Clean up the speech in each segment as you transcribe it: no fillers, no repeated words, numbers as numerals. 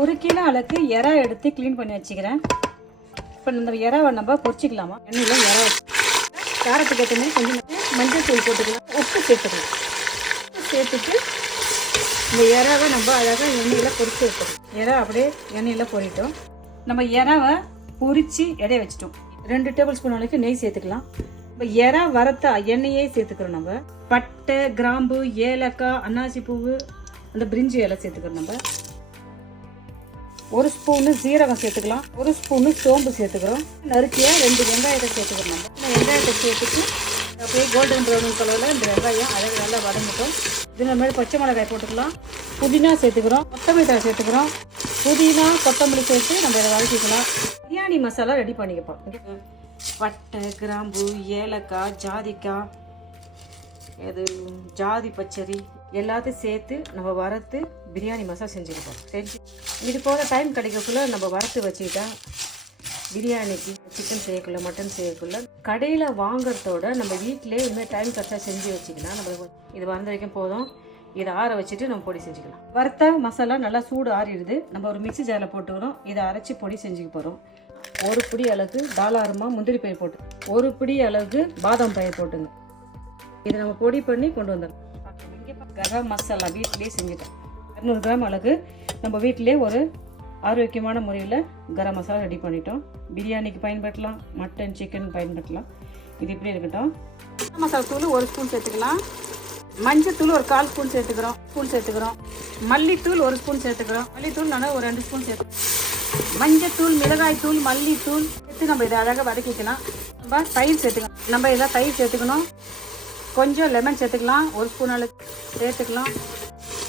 1 kilo அளவுக்கு எறா எடுத்து க்ளீன் பண்ணி வச்சுக்கிறேன். இப்போ இந்த எறாவை நம்ம பொரிச்சிக்கலாமா? எண்ணெயில் எறா காரத்துக்கு ஏற்ற மாதிரி கொஞ்சம் மஞ்சள் தூள் போட்டுக்கலாம், உப்பு சேர்த்துக்கலாம். உப்பு சேர்த்துட்டு இந்த எறாவை நம்ம அழகாக எண்ணெயில் பொரிச்சு வைக்கணும். எறா அப்படியே எண்ணெயில் பொரிட்டோம். நம்ம எறாவை பொரித்து எடைய வச்சிட்டோம். 2 டேபிள் ஸ்பூன் அளவுக்கு நெய் சேர்த்துக்கலாம். இப்போ எறா வறுத்த எண்ணெயே சேர்த்துக்கிறோம். நம்ம பட்டை, கிராம்பு, ஏலக்காய், அன்னாசி பூவு, அந்த பிரிஞ்சி இலை சேர்த்துக்கிறோம். நம்ம 1 ஸ்பூனு சீரகம் சேர்த்துக்கலாம், 1 ஸ்பூனு சோம்பு சேர்த்துக்கிறோம். நறுக்கிய 2 வெங்காயத்தை சேர்த்துக்கிறோம். நம்ம வெங்காயத்தை சேர்த்துட்டு அப்படியே கோல்டன் ப்ரௌன் கலரில் இந்த வெங்காயம் அழகு நல்லா வதங்கிட்டோம். இதில் மேலே பச்சை மிளகாய் போட்டுக்கலாம், புதினா சேர்த்துக்கிறோம், கொத்தமல்லி தழை சேர்த்துக்கிறோம். புதினா கொத்தமல்லி சேர்த்து நம்ம இதை வதக்கிக்கலாம். பிரியாணி மசாலா ரெடி பண்ணிக்கப்போம். பட்டை, கிராம்பு, ஏலக்காய், ஜாதிக்காய், இது ஜாதி பச்சரி எல்லாத்தையும் சேர்த்து நம்ம வறுத்து பிரியாணி மசாலா செஞ்சுருப்போம். செஞ்சு இது போல் டைம் கிடைக்கக்குள்ள நம்ம வறுத்து வச்சுக்கிட்டா பிரியாணிக்கு சிக்கன் செய்யக்குள்ள, மட்டன் செய்யக்குள்ள கடையில் வாங்குறதோட நம்ம வீட்டிலே இதுமாதிரி டைம் கரெக்டாக செஞ்சு வச்சுக்கலாம். நம்ம இது வந்த வரைக்கும் போதும். இதை ஆற வச்சுட்டு நம்ம பொடி செஞ்சுக்கலாம். வறுத்த மசாலா நல்லா சூடு ஆறிடுது. நம்ம ஒரு மிக்ஸி ஜாரில் போட்டுக்கிறோம். இதை அரைச்சி பொடி செஞ்சுக்க போகிறோம். 1 பிடி அளவுக்கு தாளாரமாக முந்திரி பயிர் போட்டு, 1 பிடி அளவுக்கு பாதாம் பயிர் போட்டுங்க. இதை நம்ம பொடி பண்ணி கொண்டு வந்துடலாம். கரம் மசாலா வீட்டிலே செஞ்சுட்டேன். 200 கிராம் அளவுக்கு நம்ம வீட்டிலே ஒரு ஆரோக்கியமான முறையில் கரம் மசாலா ரெடி பண்ணிட்டோம். பிரியாணிக்கு பயன்படுத்தலாம், மட்டன் சிக்கனுக்கு பயன்படுத்தலாம். இது இப்படி இருக்கட்டும். கரம் மசாலா தூள் 1 ஸ்பூன் சேர்த்துக்கலாம். மஞ்சத்தூள் ஒரு 1/4 ஸ்பூன் சேர்த்துக்கிறோம். மல்லித்தூள் 1 ஸ்பூன் சேர்த்துக்கிறோம். மல்லித்தூள் நான் ஒரு 2 ஸ்பூன் சேர்த்துக்கிறோம். மஞ்சத்தூள், மிளகாய்த்தூள், மல்லித்தூள் சேர்த்து நம்ம இதை அழகாக வதக்கிக்கலாம். நம்ம தயிர் சேர்த்துக்கலாம். நம்ம இதை தயிர் சேர்த்துக்கணும். கொஞ்சம் லெமன் சேர்த்துக்கலாம், 1 ஸ்பூன் அளவுக்கு சேர்த்துக்கலாம்.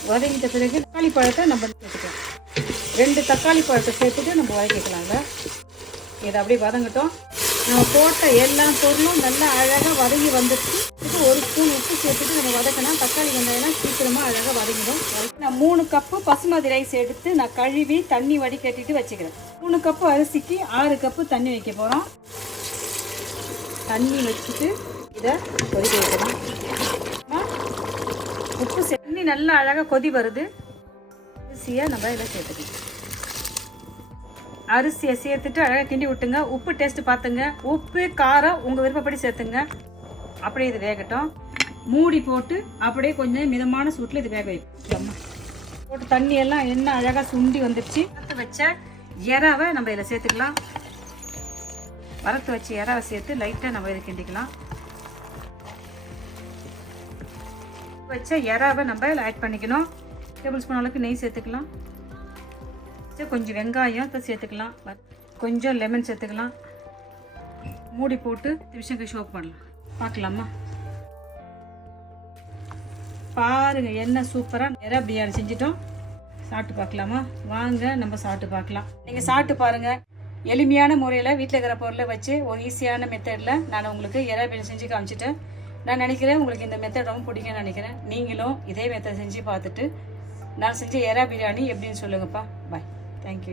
வதங்கிட்ட பிறகு தக்காளி பழத்தை நம்ம சேர்த்துக்கலாம். 2 தக்காளி பழத்தை சேர்த்துட்டு நம்ம வதக்கிக்கலாங்க. இதை அப்படியே வதங்கட்டும். நம்ம போட்ட எல்லா பொருளும் நல்லா அழகாக வதங்கி வந்துட்டு 1 ஸ்பூன் உப்பு சேர்த்துட்டு நம்ம வதக்கினா தக்காளி வெங்காயம்லாம் சீக்கிரமாக அழகாக வதங்கிடும். நான் 3 கப்பு பசுமதி ரைஸ் எடுத்து நான் கழுவி தண்ணி வடிகட்டிட்டு வச்சுக்கிறேன். 3 கப்பு அரிசிக்கு 6 கப்பு தண்ணி வைக்க போகிறோம். தண்ணி வச்சுட்டு இதை கொதிக்க வைக்கணும். உப்பு தண்ணி நல்லா அழகாக கொதி வருது. அரிசியை நம்ம இதில் சேர்த்துக்கலாம். அரிசியை சேர்த்துட்டு அழகாக கிண்டி விட்டுங்க. உப்பு டேஸ்ட்டு பார்த்துங்க. உப்பு காரம் உங்கள் விருப்பப்படி சேர்த்துங்க. அப்படியே இது வேகட்டும். மூடி போட்டு அப்படியே கொஞ்சம் மிதமான சூட்டில் இது வேக வைக்கும். போட்டு தண்ணி எல்லாம் என்ன அழகாக சுண்டி வந்துடுச்சு. வறுத்து வச்ச எறாவை நம்ம இதில் சேர்த்துக்கலாம். வறுத்து வச்ச எறாவை சேர்த்து லைட்டாக நம்ம இதை கிண்டிக்கலாம். வச்ச எறாவை நம்ம இதில் ஆட் பண்ணிக்கணும். டேபிள் ஸ்பூன் அளவுக்கு நெய் சேர்த்துக்கலாம். கொஞ்சம் வெங்காயம் சேர்த்துக்கலாம். கொஞ்சம் லெமன் சேர்த்துக்கலாம். மூடி போட்டு நிமிஷம் ஷோக் பண்ணலாம். பார்க்கலாமா? பாருங்க என்ன சூப்பராக எறா பிரியாணி செஞ்சிட்டோம். சாப்பிட்டு பார்க்கலாமா? வாங்க நம்ம சாப்பிட்டு பார்க்கலாம். நீங்கள் சாப்பிட்டு பாருங்கள். எளிமையான முறையில் வீட்டில் இருக்கிற பொருளை வச்சு ஒரு ஈஸியான மெத்தடில் நான் உங்களுக்கு எறா பிரியாணி செஞ்சு காமிச்சிட்டேன். நான் நினைக்கிறேன் உங்களுக்கு இந்த மெத்தட் ரொம்ப பிடிக்கும்னு நினைக்கிறேன். நீங்களும் இதே மெத்தட் செஞ்சு பார்த்துட்டு நான் செஞ்ச எறா பிரியாணி எப்படின்னு சொல்லுங்கப்பா. பாய். தேங்க்யூ.